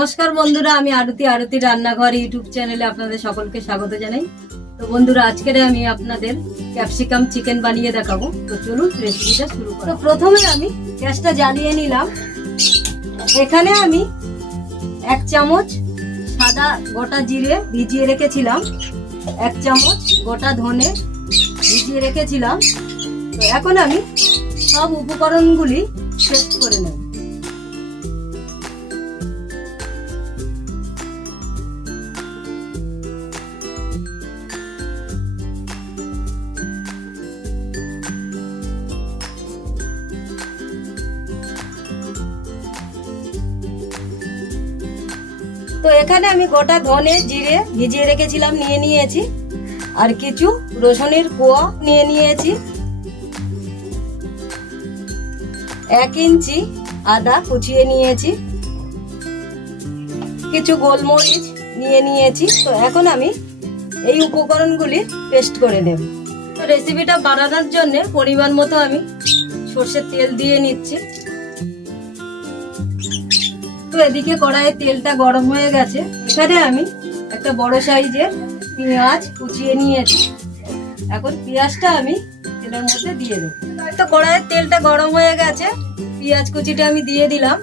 নমস্কার বন্ধুরা, আমি আরতি আরতি রান্নাঘর ইউটিউব চ্যানেলে আপনাদের সকলকে স্বাগত জানাই। তো বন্ধুরা, আজকের আমি আপনাদের ক্যাপসিকাম চিকেন বানিয়ে দেখাবো। তো চলুন রেসিপিটা শুরু করো তো প্রথমে আমি গ্যাসটা জ্বালিয়ে নিলাম। এখানে আমি এক চামচ সাদা গোটা জিরে ভিজিয়ে রেখেছিলাম। এক চামচ গোটা ধনে ভিজিয়ে রেখেছিলাম। তো এখন আমি সব উপকরণগুলি পেস্ট করে নেব। তো এখানে আমি গোটা ধনে জিরে ভিজিয়ে রেখেছিলাম, নিয়ে নিয়েছি। আর কিছু রসুনের কোয়া নিয়ে নিয়েছি। এক ইঞ্চি আদা কুচিয়ে নিয়েছি। কিছু গোলমরিচ নিয়ে নিয়েছি। তো এখন আমি এই উপকরণগুলি পেস্ট করে নেব। তো রেসিপিটা বানানোর জন্য পরিমাণ মতো আমি সর্ষের তেল দিয়ে নিচ্ছি। তো এদিকে কড়াইয়ে তেলটা গরম হয়ে গেছে। এখানে আমি একটা বড় সাইজের পেঁয়াজ কুচিয়ে নিয়েছি। এখন পেঁয়াজটা আমি তেলের মধ্যে দিয়ে দেবো। তো কড়াইয়ের তেলটা গরম হয়ে গেছে। পেঁয়াজ কুচিটা আমি দিয়ে দিলাম।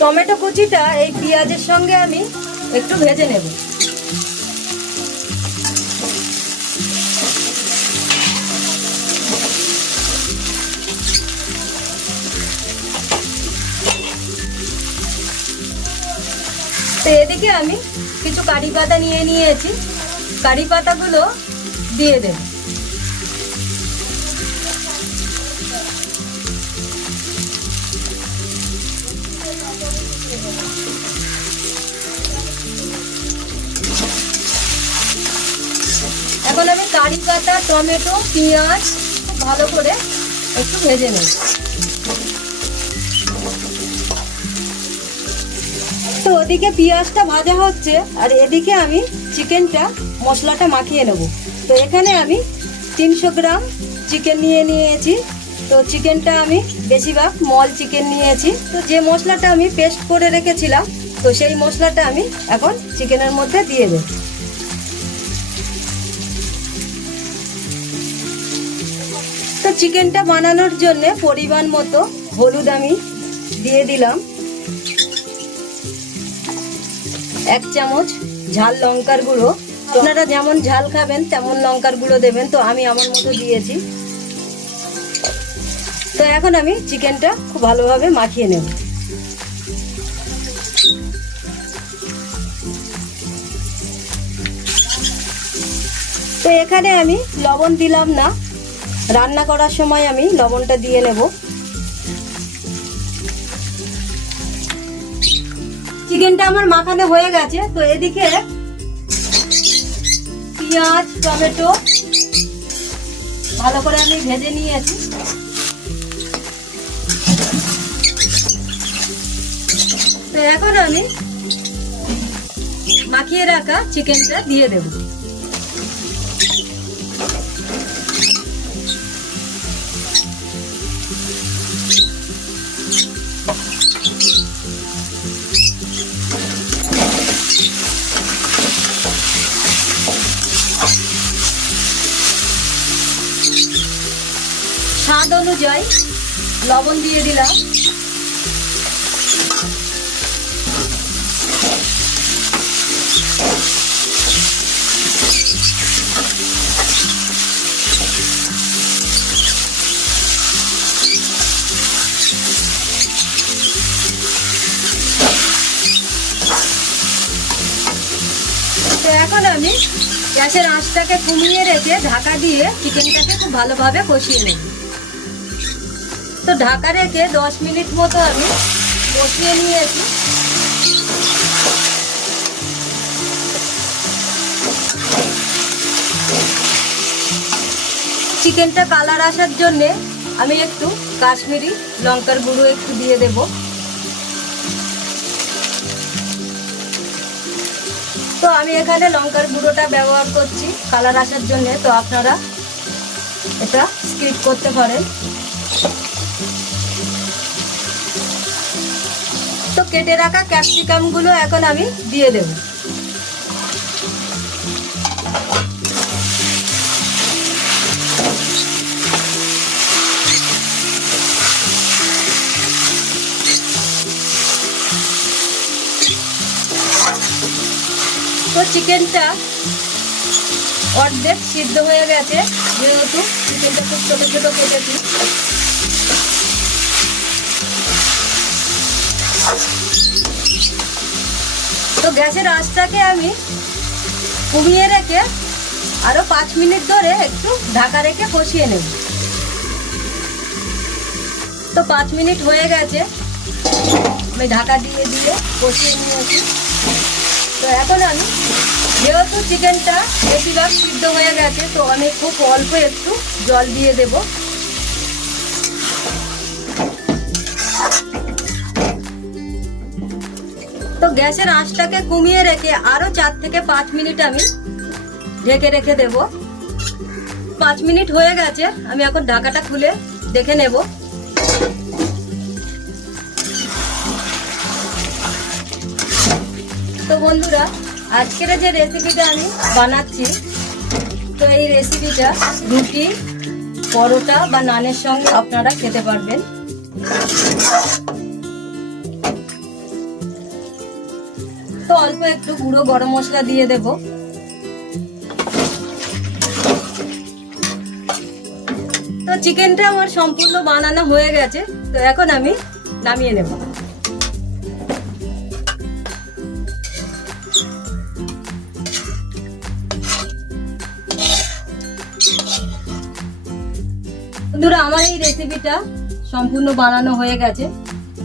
টমেটো কুচিটা এই পেঁয়াজের সঙ্গে আমি একটু ভেজে নেব। তো এদিকে আমি কিছু কারি পাতা নিয়ে নিয়েছি। কারি পাতাগুলো দিয়ে দেব। এখন আমি কারি পাতা, টমেটো, পেঁয়াজ ভালো করে একটু ভেজে নেব। তো ওদিকে পেঁয়াজটা ভাজা হচ্ছে, আর এদিকে আমি চিকেনটা, মশলাটা মাখিয়ে নেব। তো এখানে আমি তিনশো গ্রাম চিকেন নিয়ে নিয়েছি। তো চিকেনটা আমি বেশিরভাগ মল চিকেন নিয়েছি। তো যে মশলাটা আমি পেস্ট করে রেখেছিলাম, তো সেই মশলাটা আমি এখন চিকেনের মধ্যে দিয়ে দেব। চিকেনটা বানানোর জন্য পরিমাণ মতো হলুদ আমি দিয়ে দিলাম। এক চামচ ঝাল লঙ্কার গুঁড়ো। আপনারা যেমন ঝাল খাবেন, তেমন লঙ্কার গুঁড়ো দেবেন। তো আমি আমার মতো দিয়েছি। তো এখন আমি চিকেনটা খুব ভালোভাবে মাখিয়ে নেব। তো এখানে আমি লবণ দিলাম না। রান্না করার সময় আমি লবণটা দিয়ে নেব। চিকেনটা আমার মাখানো হয়ে গেছে, তো এদিকে পেঁয়াজ, টমেটো ভালো করে আমি ভেজে নিয়েছি। তো এখন আমি মাখিয়ে রাখা চিকেনটা দিয়ে দেব। অনুযায়ী লবণ দিয়ে দিলাম। তো এখন আমি গ্যাসের আঁচটাকে কমিয়ে রেখে ঢাকা দিয়ে চিকেনটাকে খুব ভালোভাবে কষিয়ে নেব। তো ঢাকা রেখে দশ মিনিট মতো আমি বসিয়ে নিয়েছি। চিকেনটা কালার আসার জন্যে আমি একটু কাশ্মীরি লঙ্কার গুঁড়ো একটু দিয়ে দেব। তো আমি এখানে লঙ্কার গুঁড়োটা ব্যবহার করছি, কালার আসার জন্যে। তো আপনারা এটা স্কিপ করতে পারেন। তো কেটে রাখা ক্যাপসিকামগুলো এখন আমি দিয়ে দেব। তো চিকেনটা অর্ধেক সিদ্ধ হয়ে গেছে, যেহেতু চিকেনটা খুব ছোটো ছোটো কেটেছি। গ্যাসের আঁচটাকে আমি কমিয়ে রেখে আরও পাঁচ মিনিট ধরে একটু ঢাকা রেখে কষিয়ে নেব। তো পাঁচ মিনিট হয়ে গেছে। আমি ঢাকা দিয়ে দিয়ে কষিয়ে নিয়েছি। তো এখন আমি যেহেতু চিকেনটা বেশিরভাগ সিদ্ধ হয়ে গেছে, তো আমি খুব অল্প একটু জল দিয়ে দেব। গ্যাসের আঁচটাকে কমিয়ে রেখে আরও চার থেকে পাঁচ মিনিট আমি ঢেকে রেখে দেব। পাঁচ মিনিট হয়ে গেছে, আমি এখন ঢাকাটা খুলে দেখে নেব। তো বন্ধুরা, আজকের যে রেসিপিটা আমি বানাচ্ছি, তো এই রেসিপিটা রুটি, পরোটা বা নানের সঙ্গে আপনারা খেতে পারবেন। অল্প একটু গুঁড়ো গরম মশলা দিয়ে দেব। তো চিকেনটা আমার সম্পূর্ণ বানানো হয়ে গেছে। তো এখন আমি নামিয়ে নেব। বন্ধুরা, আমার এই রেসিপিটা সম্পূর্ণ বানানো হয়ে গেছে।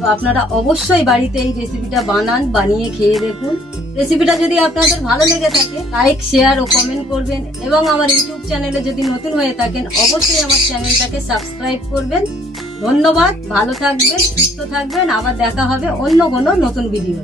তো আপনারা অবশ্যই বাড়িতে এই রেসিপিটা বানান, বানিয়ে খেয়ে দেখুন। রেসিপিটা যদি আপনাদের ভালো লেগে থাকে লাইক শেয়ার ও কমেন্ট করবেন এবং আমার ইউটিউব চ্যানেলে যদি নতুন হয়ে থাকেন, অবশ্যই আমার চ্যানেলটাকে সাবস্ক্রাইব করবেন। ধন্যবাদ, ভালো থাকবেন, সুস্থ থাকবেন। আবার দেখা হবে অন্য কোনো নতুন ভিডিও